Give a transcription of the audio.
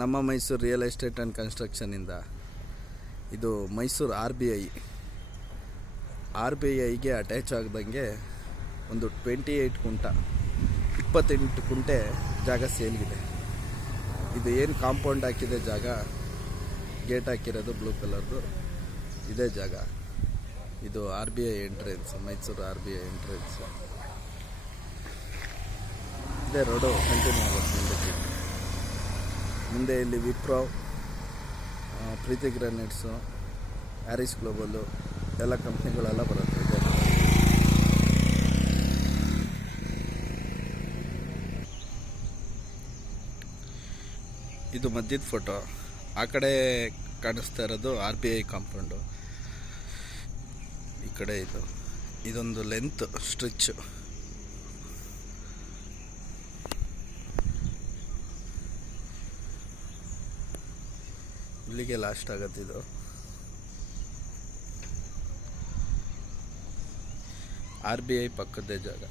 ನಮ್ಮ Mysuru real estate and ಕನ್ಸ್ಟ್ರಕ್ಷನಿಂದ ಇದು Mysuru R B ಐಗೆ attach ಆಗ್ದಂಗೆ ಒಂದು 28 ಕುಂಟೆ ಜಾಗ ಸೇಲ್ಗಿದೆ. ಇದು ಏನು ಕಾಂಪೌಂಡ್ ಹಾಕಿದೆ ಜಾಗ, ಗೇಟ್ ಹಾಕಿರೋದು ಬ್ಲೂ ಕಲರ್ದು ಇದೇ ಜಾಗ. ಇದು R B I entrance, Mysuru R B I entrance. ಇದೇ ರೋಡು ಕಂಟಿನ್ಯೂ ಆಗುತ್ತೆ ಮುಂದೆ. ಇಲ್ಲಿ ವಿಪ್ರೋ, ಪ್ರೀತಿ ಗ್ರಾನೈಟ್ಸು, ಹ್ಯಾರಿಸ್ ಗ್ಲೋಬಲು ಎಲ್ಲ ಕಂಪ್ನಿಗಳೆಲ್ಲ ಬರುತ್ತೆ ಇದೆ. ಇದು ಮಧ್ಯದ ಫೋಟೋ. ಆ ಕಡೆ ಕಾಣಿಸ್ತಾ ಇರೋದು ಆರ್ ಬಿ ಐ ಕಾಂಪೌಂಡು. ಈ ಕಡೆ ಇದೊಂದು ಲೆಂತ್ ಸ್ಟ್ರೆಚ್. ಇಲ್ಲಿಗೆ ಲಾಸ್ಟ್ ಆಗತ್ತೆ. ಇದು ಆರ್ ಬಿ ಐ ಪಕ್ಕದೇ ಜಾಗ.